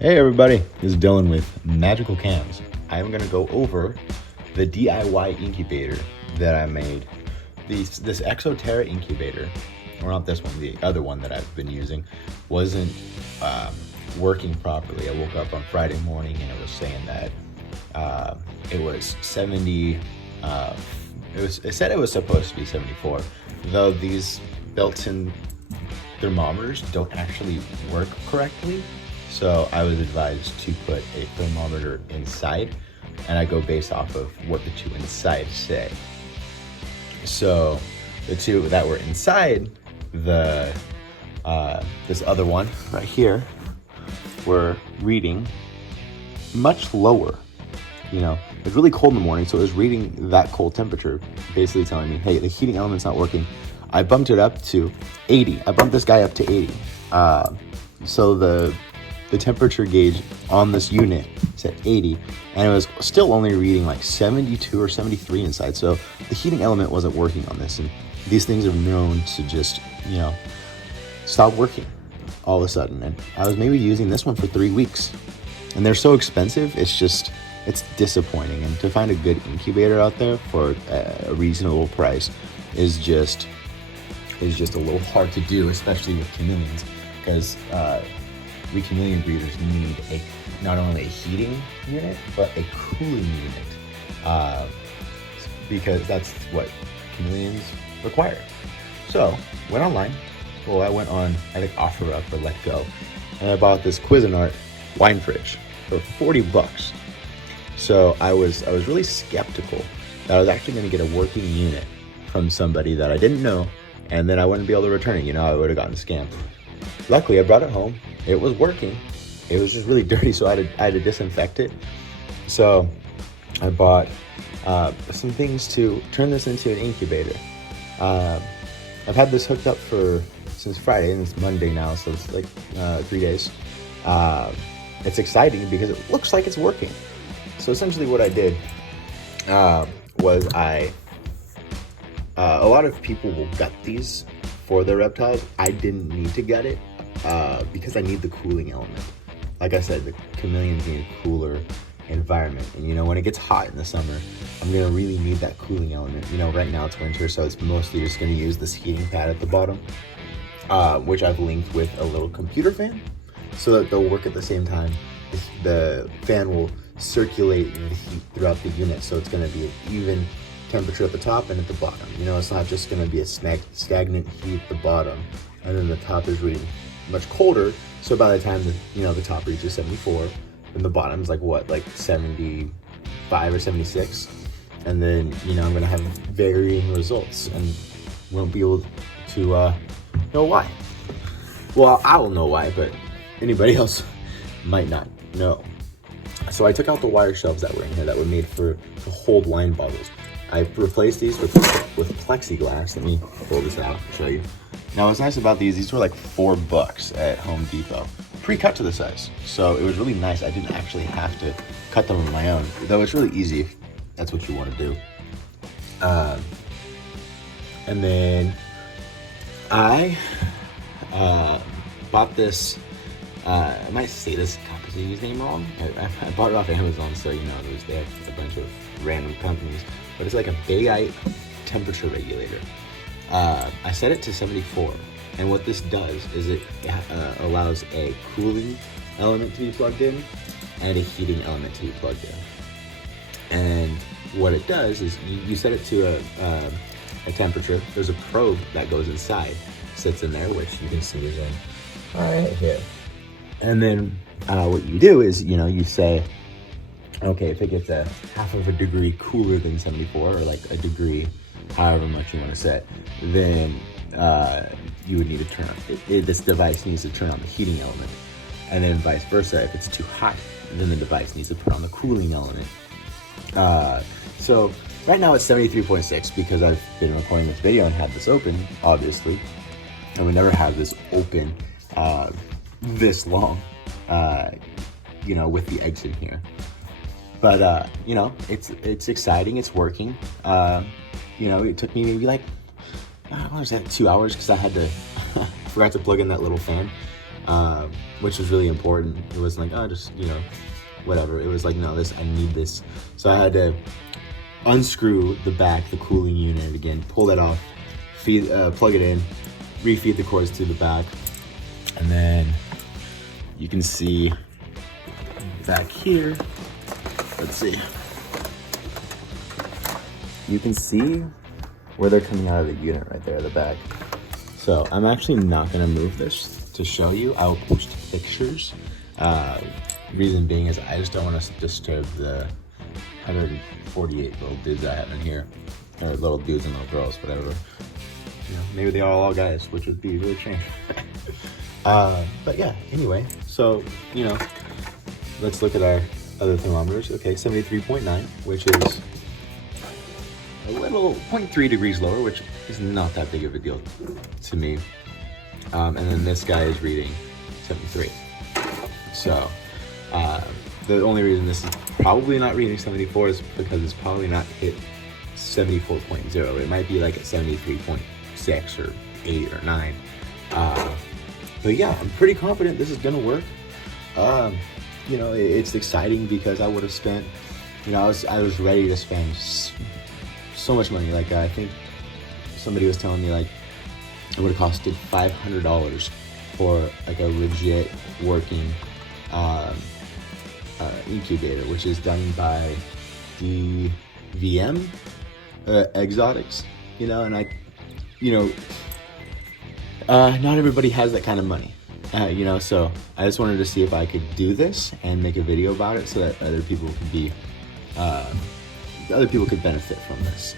Hey everybody, this is Dylan with Magickal Chams. I'm going to go over the DIY incubator that I made. This exo-terra incubator, or not this one, the other one that I've been using, wasn't working properly. I woke up on Friday morning and it was saying that it was 70, it said it was supposed to be 74, though these built-in thermometers don't actually work correctly. So I was advised to put a thermometer inside, and I go based off of what the two inside say. So the two that were inside the this other one right here were reading much lower. You know, it's really cold in the morning, so it was reading that cold temperature, basically telling me, hey, the heating element's not working. I bumped it up to 80. I bumped this guy up to 80. So the temperature gauge on this unit is at 80, and it was still only reading like 72 or 73 inside. So the heating element wasn't working on this, and these things are known to just, you know, stop working all of a sudden. And I was maybe using this one for 3 weeks, and they're so expensive. It's disappointing. And to find a good incubator out there for a reasonable price is just a little hard to do, especially with chameleons, because we chameleon breeders need not only a heating unit, but a cooling unit, because that's what chameleons require. So, went online. Well, I went on, I think, OfferUp or Let Go, and I bought this Cuisinart wine fridge for $40. So I was really skeptical that I was actually going to get a working unit from somebody that I didn't know, and then I wouldn't be able to return it. You know, I would have gotten scammed. Luckily, I brought it home. It was working. It was just really dirty, so I had to disinfect it. So I bought some things to turn this into an incubator. I've had this hooked up since Friday, and it's Monday now, so it's like 3 days. It's exciting because it looks like it's working. So essentially what I did was a lot of people will gut these for their reptiles. I didn't need to gut it because I need the cooling element. Like I said, the chameleons need a cooler environment. And you know, when it gets hot in the summer, I'm gonna really need that cooling element. You know, right now it's winter, so it's mostly just gonna use this heating pad at the bottom, which I've linked with a little computer fan so that they'll work at the same time. The fan will circulate the heat throughout the unit, so it's going to be an even temperature at the top and at the bottom. You know, it's not just going to be a stagnant heat at the bottom and then the top is really much colder. So by the time the top reaches 74, and the bottom is like 75 or 76, and then I'm going to have varying results and won't be able to know why. Well, I will know why, but anybody else might not know. So I took out the wire shelves that were in here that were made to hold wine bottles. I replaced these with plexiglass. Let me pull this out and show you. Now what's nice about these were like $4 at Home Depot, pre-cut to the size. So it was really nice. I didn't actually have to cut them on my own, though it's really easy if that's what you want to do. And then I bought this. I might say this company's name wrong. I bought it off Amazon, so they have a bunch of random companies, but it's like a Bayite temperature regulator. I set it to 74, and what this does is it allows a cooling element to be plugged in and a heating element to be plugged in. And what it does is you set it to a temperature. There's a probe that goes inside, sits in there, which you can see is in right here. And then what you do is, you say, okay, if it gets a half of a degree cooler than 74, or like a degree, however much you want to set, then you would need to turn on, this device needs to turn on the heating element. And then vice versa, if it's too hot, then the device needs to put on the cooling element. So right now it's 73.6 because I've been recording this video and had this open, obviously. And we never have this open this long, with the eggs in here. But it's exciting. It's working. It took me maybe like, what was that, 2 hours, because I had to forgot to plug in that little fan. which was really important. It wasn't like, oh, just, whatever. It was like, no, I need this. So I had to unscrew the back, the cooling unit again, pull that off, plug it in, refeed the cords to the back, and then you can see back here, let's see, you can see where they're coming out of the unit right there at the back. So I'm actually not gonna move this to show you. I'll post pictures. Reason being is I just don't want to disturb the 148 little dudes I have in here, or little dudes and little girls, whatever. Maybe they are all guys, which would be really strange. But yeah, anyway, so, let's look at our other thermometers. Okay, 73.9, which is a little 0.3 degrees lower, which is not that big of a deal to me. And then this guy is reading 73. So, the only reason this is probably not reading 74 is because it's probably not hit 74.0. It might be like at 73.6 or 8 or 9. But yeah, I'm pretty confident this is gonna work. It's exciting because I would have spent, I was ready to spend so much money. Like, I think somebody was telling me like it would have costed $500 for like a legit working incubator, which is done by DVM Exotics, and not everybody has that kind of money, so I just wanted to see if I could do this and make a video about it so that other people could benefit from this.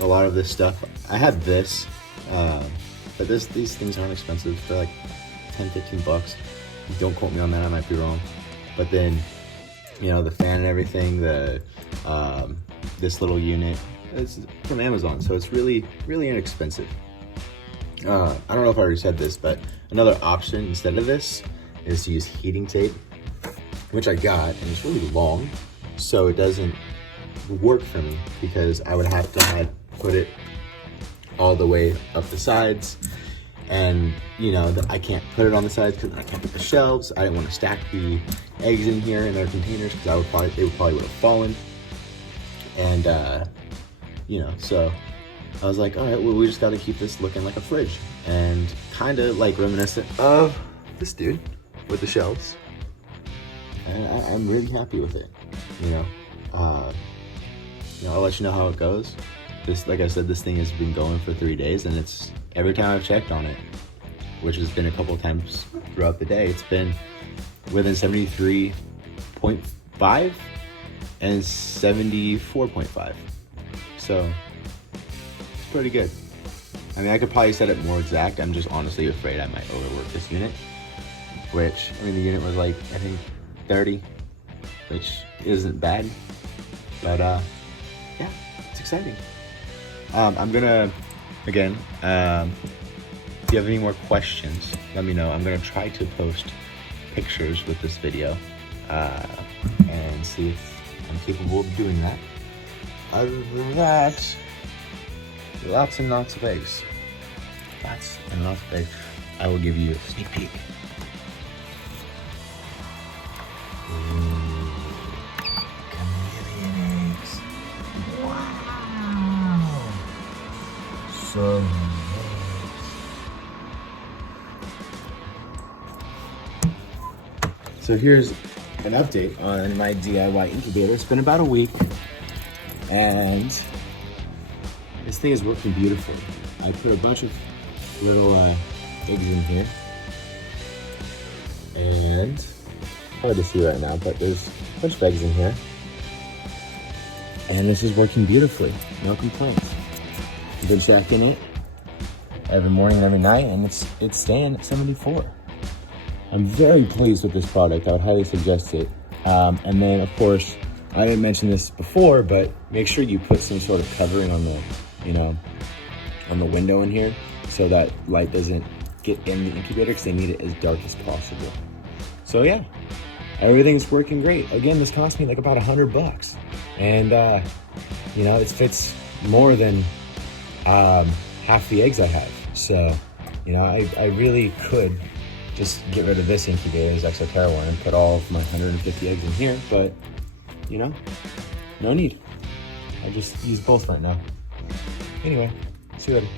A lot of this stuff, I had this, but these things aren't expensive. They're like 10, 15 bucks. Don't quote me on that, I might be wrong. But then, the fan and everything, this little unit, it's from Amazon, so it's really, really inexpensive. I don't know if I already said this, but another option instead of this is to use heating tape, which I got, and it's really long, so it doesn't work for me because I would have to put it all the way up the sides, and I can't put it on the sides because I can't put the shelves. I didn't want to stack the eggs in here in their containers because they probably would have fallen, and so I was like, all right, well, we just got to keep this looking like a fridge, and kind of like reminiscent of this dude with the shelves, and I'm really happy with it. I'll let you know how it goes. Like I said, this thing has been going for 3 days, and it's every time I've checked on it, which has been a couple of times throughout the day, it's been within 73.5 and 74.5, so it's pretty good. I mean, I could probably set it more exact. I'm just honestly afraid I might overwork this unit, which, the unit was like, I think 30, which isn't bad, but yeah, it's exciting. I'm gonna, again, if you have any more questions, let me know. I'm gonna try to post pictures with this video and see if I'm capable of doing that. Other than that, lots and lots of eggs. Lots and lots of eggs. I will give you a sneak peek. Chameleon eggs. Wow. Some eggs. So here's an update on my DIY incubator. It's been about a week, and this thing is working beautifully. I put a bunch of little eggs in here, and hard to see right now, but there's a bunch of eggs in here, and this is working beautifully. No complaints. I've been checking it every morning and every night, and it's staying at 74. I'm very pleased with this product. I would highly suggest it. And then, of course, I didn't mention this before, but make sure you put some sort of covering on the, on the window in here, so that light doesn't get in the incubator, because they need it as dark as possible. So yeah, everything's working great. Again, this cost me like about $100, and it fits more than half the eggs I have. So I really could just get rid of this incubator, this exo-terra one, and put all of my 150 eggs in here, but you know, no need. I just use both right now. Anyway, see you later.